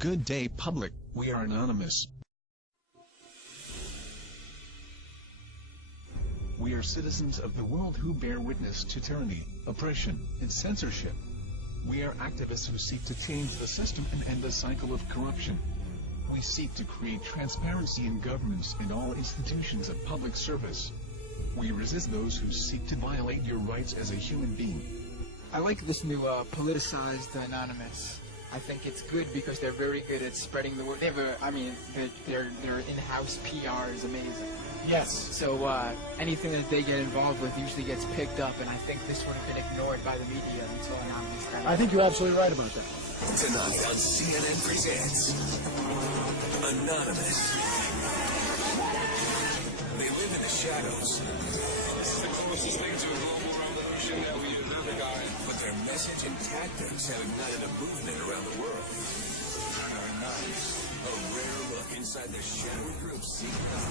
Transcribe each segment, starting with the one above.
Good day, public. We are anonymous. We are citizens of the world who bear witness to tyranny, oppression, and censorship. We are activists who seek to change the system and end the cycle of corruption. We seek to create transparency in governments and all institutions of public service. We resist those who seek to violate your rights as a human being. I like this new politicized Anonymous. I think it's good because they're very good at spreading the word. They have their in-house PR is amazing. Yes. So anything that they get involved with usually gets picked up, and I think this would have been ignored by the media until Anonymous kind of... I think you're absolutely right about that. Tonight on CNN Presents Anonymous. They live in the shadows. This is the closest thing to a global revolution that we have ever gotten. But their message and tactics have ignited a movement around the world. Anonymous. A rare look inside the shadowy group's secret.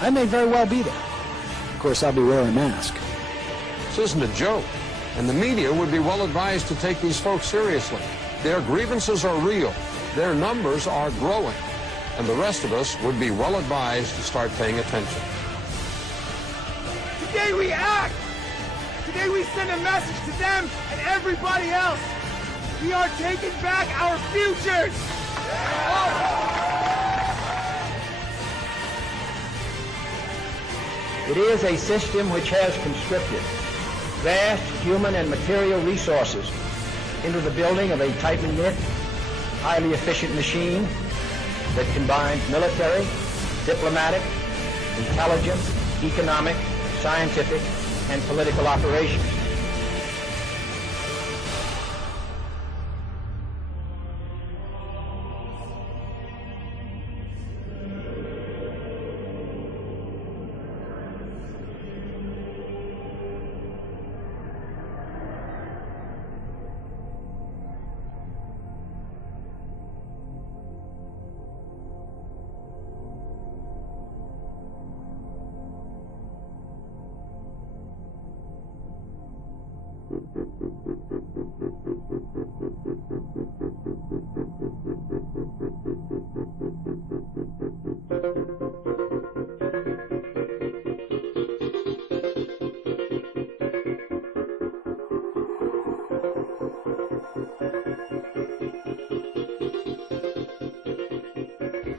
I may very well be there. Of course, I'll be wearing a mask. This isn't a joke, and the media would be well advised to take these folks seriously. Their grievances are real, their numbers are growing, and the rest of us would be well advised to start paying attention. Today we act! Today we send a message to them and everybody else! We are taking back our futures! It is a system which has conscripted vast human and material resources into the building of a tightly knit, highly efficient machine that combines military, diplomatic, intelligence, economic, scientific, and political operations.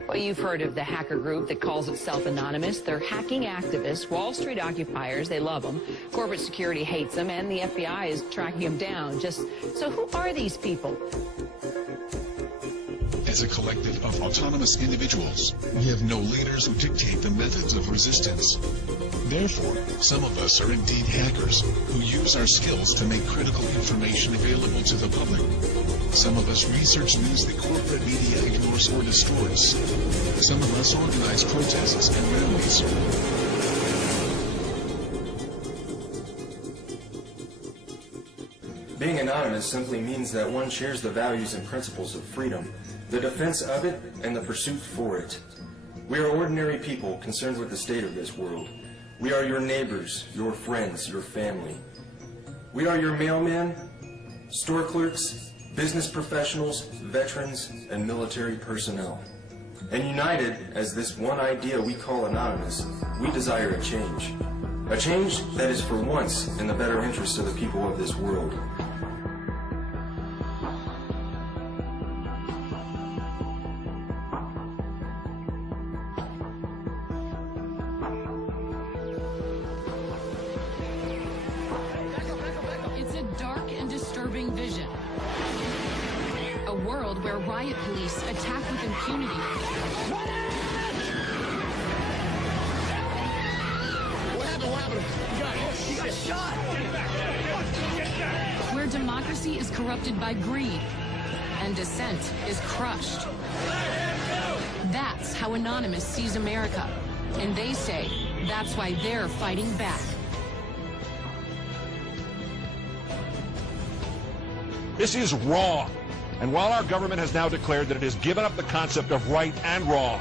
Well, you've heard of the hacker group that calls itself Anonymous. They're hacking activists, Wall Street occupiers. They love them. Corporate security hates them, and the FBI is tracking them down. So who are these people? As a collective of autonomous individuals, we have no leaders who dictate the methods of resistance. Therefore, some of us are indeed hackers, who use our skills to make critical information available to the public. Some of us research news that corporate media ignores or destroys. Some of us organize protests and rallies. Being anonymous simply means that one shares the values and principles of freedom, the defense of it, and the pursuit for it. We are ordinary people concerned with the state of this world. We are your neighbors, your friends, your family. We are your mailmen, store clerks, business professionals, veterans, and military personnel. And united as this one idea we call Anonymous, we desire a change. A change that is for once in the better interest of the people of this world. It's a dark and disturbing vision. A world where riot police attack with impunity. Where democracy is corrupted by greed and dissent is crushed. That's how Anonymous sees America. And they say that's why they're fighting back. This is wrong. And while our government has now declared that it has given up the concept of right and wrong,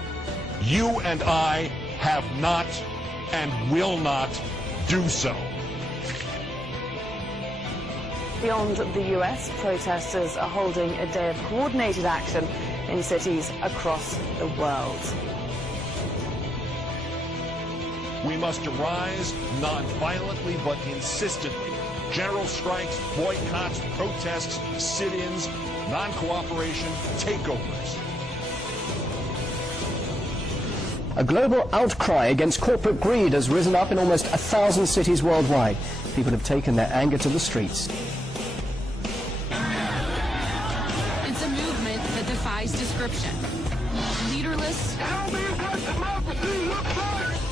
you and I have not and will not do so. Beyond the US, protesters are holding a day of coordinated action in cities across the world. We must rise not violently but insistently. General strikes, boycotts, protests, sit-ins, non-cooperation, takeovers. A global outcry against corporate greed has risen up in almost 1,000 cities worldwide. People have taken their anger to the streets. It's a movement that defies description. Leaderless,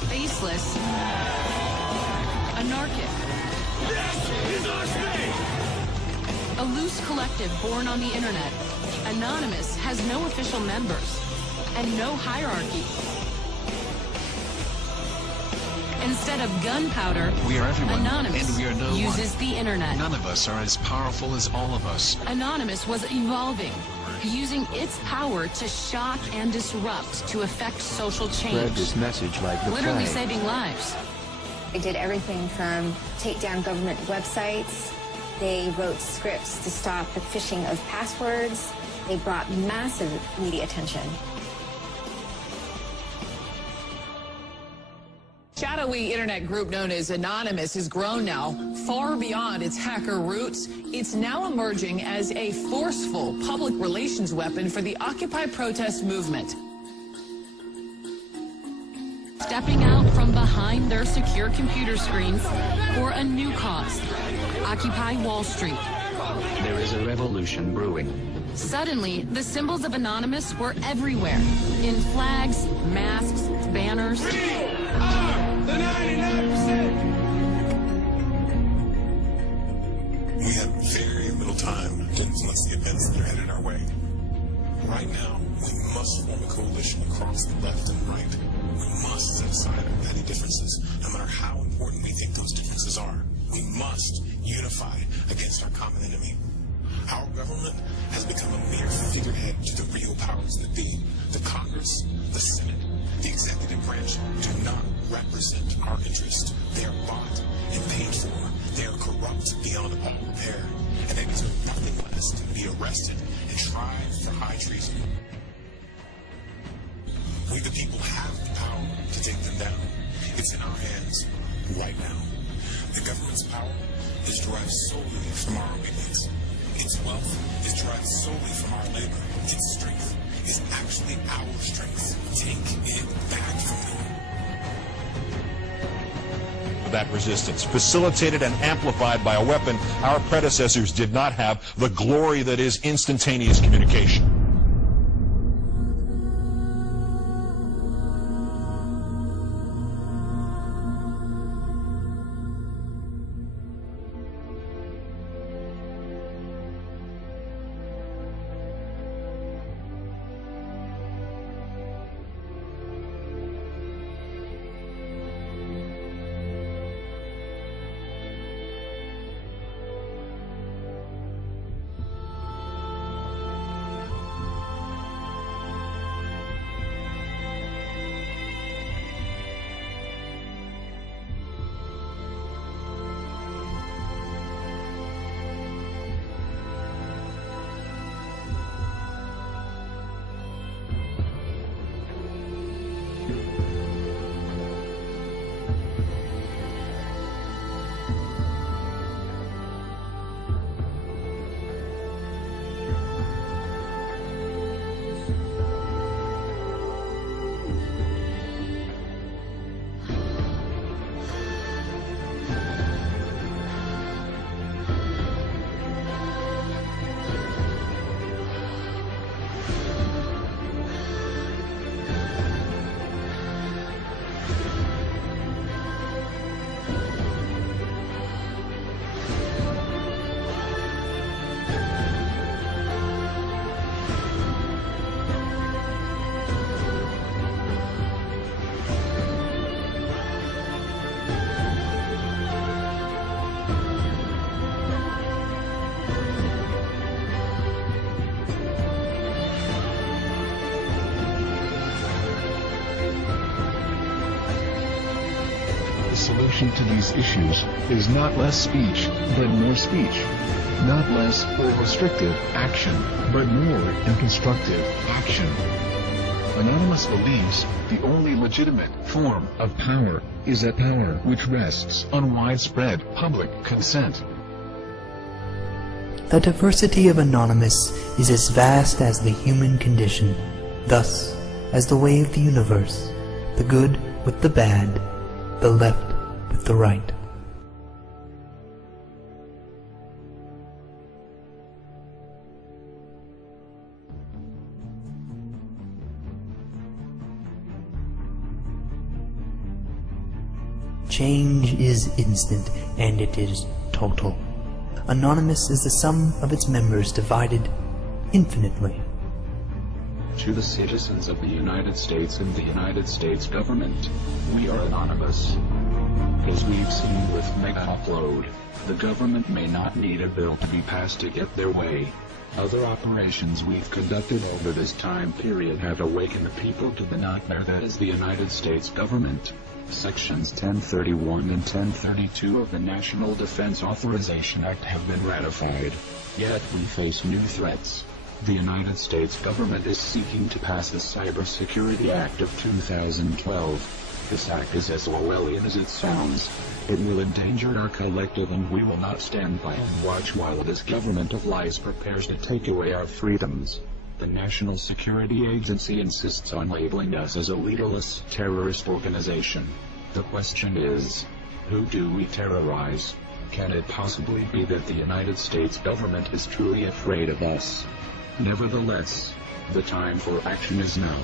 faceless, anarchic. This is our state! A loose collective born on the internet, Anonymous has no official members and no hierarchy. Instead of gunpowder, We are everyone, Anonymous and we are no uses one. the internet. None of us are as powerful as all of us. Anonymous was evolving, using its power to shock and disrupt to affect social change. Spread this message like the Literally plague. saving lives. They did everything from take down government websites. They wrote scripts to stop the phishing of passwords. They brought massive media attention. Shadowy internet group known as Anonymous has grown now far beyond its hacker roots. It's now emerging as a forceful public relations weapon for the Occupy protest movement. Stepping out from behind their secure computer screens for a new cause, Occupy Wall Street. There is a revolution brewing. Suddenly, the symbols of Anonymous were everywhere, in flags, masks, banners. The 99%! We have very little time to influence the events that are headed our way. Right now, we must form a coalition across the left and right. We must set aside our petty differences, no matter how important we think those differences are. We must unify against our common enemy. Our government has become a mere figurehead to the real powers that be. The Congress, the Senate, the executive branch do not represent our interest. They are bought and paid for. They are corrupt beyond all repair. And they deserve nothing less than to be arrested and tried for high treason. We the people have the power to take them down. It's in our hands right now. The government's power is derived solely from our obedience. Its wealth is derived solely from our labor. Its strength is actually our strength. Take it back from them. That resistance, facilitated and amplified by a weapon our predecessors did not have, the glory that is instantaneous communication. solution to these issues is not less speech, but more speech. Not less or restrictive action, but more and constructive action. Anonymous believes the only legitimate form of power is a power which rests on widespread public consent. The diversity of Anonymous is as vast as the human condition, thus, as the way of the universe, the good with the bad, the left with the right. Change is instant, and it is total. Anonymous is the sum of its members divided infinitely. To the citizens of the United States and the United States government, we are anonymous. As we've seen with Mega Upload, the government may not need a bill to be passed to get their way. Other operations we've conducted over this time period have awakened the people to the nightmare that is the United States government. Sections 1031 and 1032 of the National Defense Authorization Act have been ratified. Yet we face new threats. The United States government is seeking to pass the Cybersecurity Act of 2012. This act is as Orwellian as it sounds. It will endanger our collective, and we will not stand by and watch while this government of lies prepares to take away our freedoms. The National Security Agency insists on labeling us as a leaderless terrorist organization. The question is, who do we terrorize? Can it possibly be that the United States government is truly afraid of us? Nevertheless, the time for action is now.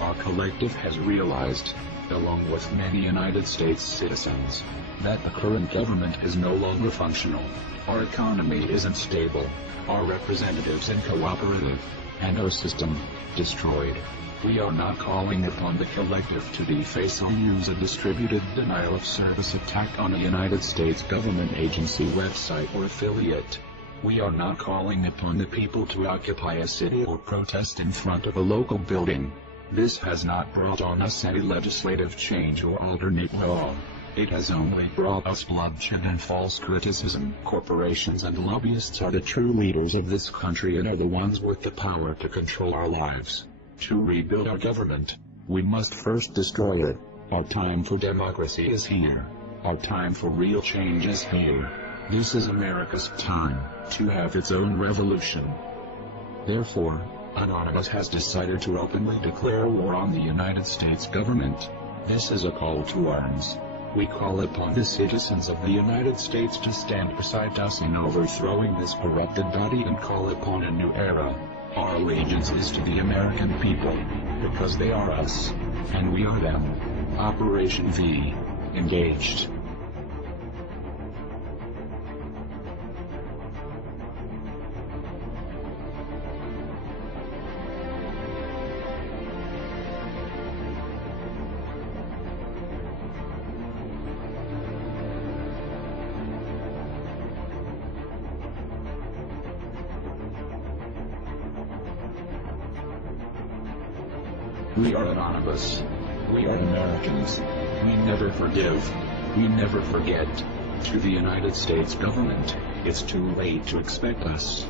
Our collective has realized, along with many United States citizens, that the current government is no longer functional. Our economy isn't stable, our representatives uncooperative, and our system destroyed. We are not calling upon the collective to deface or use a distributed denial of service attack on a United States government agency, website, or affiliate. We are not calling upon the people to occupy a city or protest in front of a local building. This has not brought on us any legislative change or alternate law. It has only brought us bloodshed and false criticism. Corporations and lobbyists are the true leaders of this country and are the ones with the power to control our lives. To rebuild our government, we must first destroy it. Our time for democracy is here. Our time for real change is here. This is America's time to have its own revolution. Therefore, Anonymous has decided to openly declare war on the United States government. This is a call to arms. We call upon the citizens of the United States to stand beside us in overthrowing this corrupted body and call upon a new era. Our allegiance is to the American people, because they are us, and we are them. Operation V. Engaged. We are anonymous. We are Americans. We never forgive. We never forget. To the United States government, it's too late to expect us.